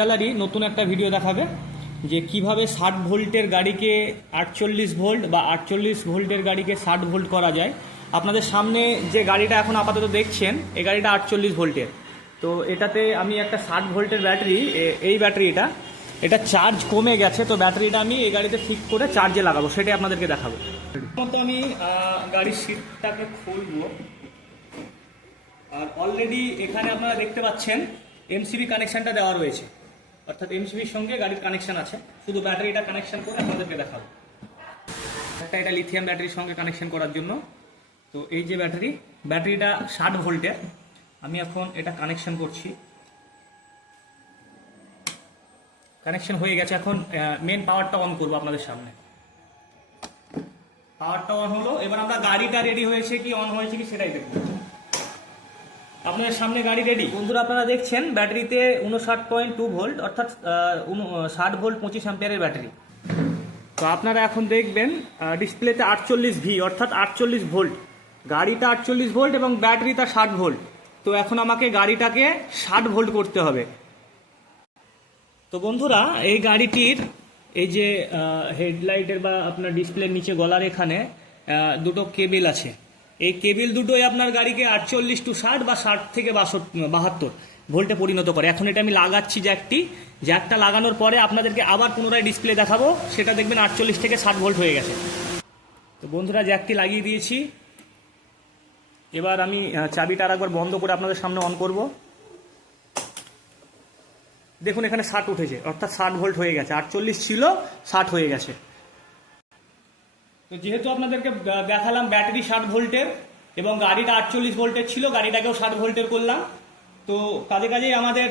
Gallery নতুন একটা video দেখাবে যে কিভাবে 60 ভোল্টের গাড়িকে 48 ভোল্ট বা 48 ভোল্টের গাড়িকে 60 ভোল্ট করা যায়। আপনাদের সামনে যে গাড়িটা এখন আপাতত দেখছেন এই গাড়িটা 48 ভোল্টের। তো এটাতে আমি একটা 60 ভোল্টের ব্যাটারি, এই ব্যাটারিটা এটা চার্জ কমে গেছে, তো ব্যাটারিটা আমি এই গাড়িতে ফিক্স করে চার্জে লাগাবো, সেটাই আপনাদেরকে দেখাবো। তো আমি গাড়ির সিটটাকে খুলবো, আর অলরেডি এখানে আপনারা দেখতে পাচ্ছেন এমসিবি কানেকশানটা দেওয়া রয়েছে, অর্থাৎ এমসিবির সঙ্গে গাড়ির কানেকশান আছে। শুধু ব্যাটারিটা কানেকশান করে আপনাদেরকে দেখাবো। এটা লিথিয়াম ব্যাটারির সঙ্গে কানেকশান করার জন্য। তো এই যে ব্যাটারিটা 60 ভোল্টের, আমি এখন এটা কানেকশান করছি। কানেকশন হয়ে গেছে। এখন মেন পাওয়ারটা অন করবো আপনাদের সামনে। পাওয়ারটা অন হলো, এবার আমরা গাড়িটা রেডি হয়েছে কি অন হয়েছে কি সেটাই দেখবো। আপনাদের সামনে গাড়ি রেডি। বন্ধুরা আপনারা দেখছেন ব্যাটারিতে 59.2 ভোল্ট, অর্থাৎ 60 ভোল্ট 25 অ্যাম্পিয়ারের ব্যাটারি। তো আপনারা এখন দেখবেন ডিসপ্লেতে 48 ভি, অর্থাৎ 48 ভোল্ট। গাড়িটা 48 ভোল্ট এবং ব্যাটারিটা 60 ভোল্ট। তো এখন আমাকে গাড়িটাকে 60 ভোল্ট করতে হবে। তো বন্ধুরা এই গাড়িটির এই যে হেডলাইটের বা আপনার ডিসপ্লের নিচে গলার এখানে দুটো কেবিল আছে। এই কেবিল দুটোই আপনার গাড়িকে 48 টু 60 বা 60 থেকে 72 ভোল্টে পরিণত করে। এখন এটা আমি লাগাচ্ছি জ্যাকটা লাগানোর পরে আপনাদেরকে আবার পুনরায় ডিসপ্লে দেখাবো, সেটা দেখবেন 48 থেকে 60 ভোল্ট হয়ে গেছে। তো বন্ধুরা জ্যাকটি লাগিয়ে দিয়েছি। এবার আমি চাবিটা আরেকবার বন্ধ করে আপনাদের সামনে অন করব। দেখুন এখানে 60 উঠেছে, অর্থাৎ 60 ভোল্ট হয়ে গেছে। 48 ছিল, 60 হয়ে গেছে। তো যেহেতু আপনাদেরকে দেখালাম ব্যাটারি 60 ভোল্টের এবং গাড়িটা 48 ভোল্টের ছিল, গাড়িটাকেও 60 ভোল্টের করলাম। তো কাজেই আমাদের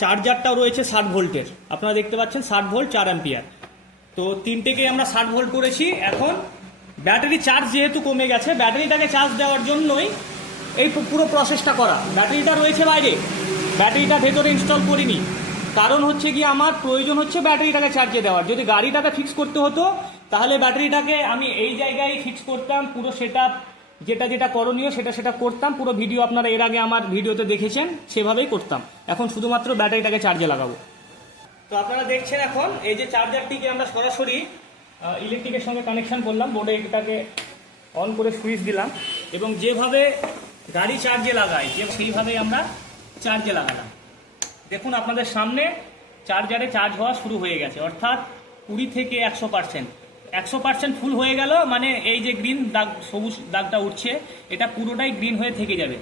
চার্জারটাও রয়েছে 60 ভোল্টের। আপনারা দেখতে পাচ্ছেন 60 ভোল্ট 4 অ্যাম্পিয়ার। তো তিনটেকেই আমরা 60 ভোল্ট করেছি। এখন ব্যাটারি চার্জ যেহেতু কমে গেছে, ব্যাটারিটাকে চার্জ দেওয়ার জন্যই এই পুরো প্রসেসটা করা। ব্যাটারিটা রয়েছে বাইরে, ব্যাটারিটা ভেতরে ইনস্টল করিনি। কারণ হচ্ছে কি আমার প্রয়োজন হচ্ছে ব্যাটারিটাকে চার্জে দেওয়ার। যদি গাড়িটাকে ফিক্স করতে হতো তাহলে ব্যাটারিটাকে আমি এই জায়গায় ফিক্স করতাম, পুরো সেটআপ যেটা করণীয় সেটা করতাম। পুরো ভিডিও আপনারা এর আগে আমার ভিডিওতে দেখেছেন, সেভাবেই করতাম। এখন শুধুমাত্র ব্যাটারিটাকে চার্জে লাগাবো। তো আপনারা দেখছেন এখন এই যে চার্জারটিকে আমরা সরাসরি ইলেকট্রিকের সঙ্গে কানেকশন করলাম। বোর্ডে এটাকে অন করে সুইচ দিলাম এবং যেভাবে গাড়ি চার্জে লাগাই সেইভাবেই আমরা চার্জে লাগালাম। দেখুন আপনাদের সামনে চার্জারে চার্জ হওয়া শুরু হয়ে গেছে, অর্থাৎ 20 থেকে 100% ফুল হয়ে গেল। মানে এই যে গ্রিন দাগ, সবুজ দাগটা উঠছে, এটা পুরোটাই গ্রিন হয়ে থেকে যাবে।